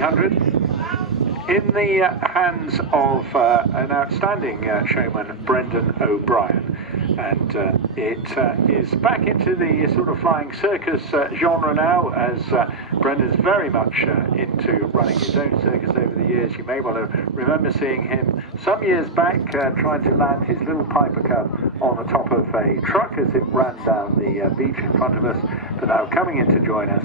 300 in the hands of an outstanding showman, Brendan O'Brien, and it is back into the sort of flying circus genre now, as Brendan's very much into running his own circus over the years. You may well remember seeing him some years back trying to land his little Piper Cub on the top of a truck as it ran down the beach in front of us, but now coming in to join us.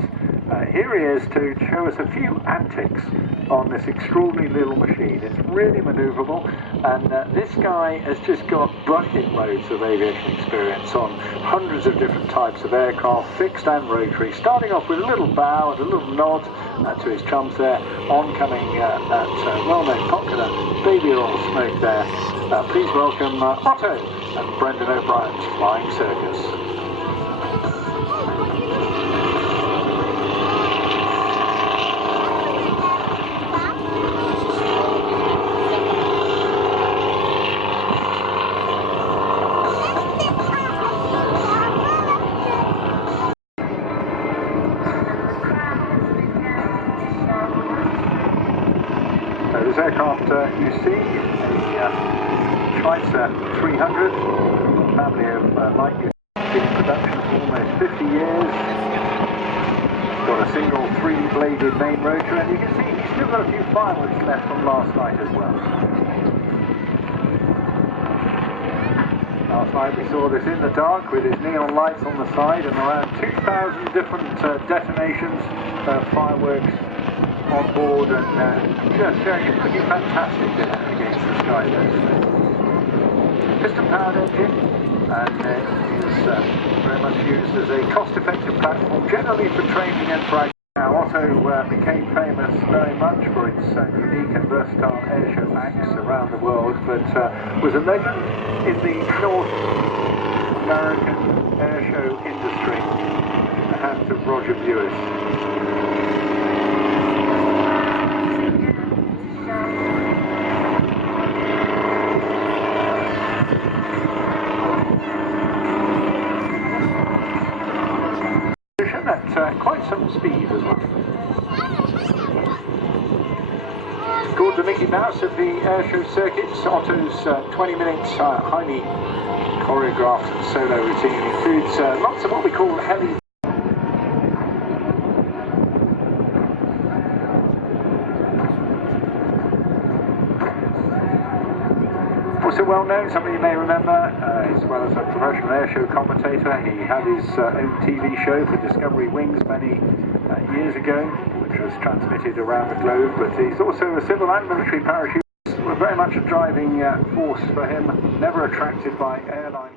Here he is to show us a few antics on this extraordinary little machine. It's really manoeuvrable, and this guy has just got bucket loads of aviation experience on hundreds of different types of aircraft, fixed and rotary, starting off with a little bow and a little nod to his chums there, oncoming that well-known popular baby oil smoke there. Please welcome Otto and Brendan O'Brien's Flying Circus. So this aircraft you see, a Schweitzer 300, family of light use, been in production for almost 50 years. Got a single 3-bladed main rotor, and you can see he's still got a few fireworks left from last night as well. Last night we saw this in the dark with his neon lights on the side and around 2,000 different detonations of fireworks on board, and just showing a pretty fantastic dinner against the sky there. Piston powered engine, and it is very much used as a cost-effective platform, generally for training and for. Now Otto became famous very much for its unique and versatile airshow acts around the world, but was a legend in the North American airshow industry in the hands of Roger Buick. At quite some speed as well. Called the Mickey Mouse of the airshow circuits, Otto's 20 minutes highly choreographed solo routine includes lots of what we call heli. Also well known, some of you may remember, as well as a professional airshow commentator, he had his own TV show for Discovery Wings many years ago, which was transmitted around the globe, but he's also a civil and military parachutist. Very much a driving force for him, never attracted by airline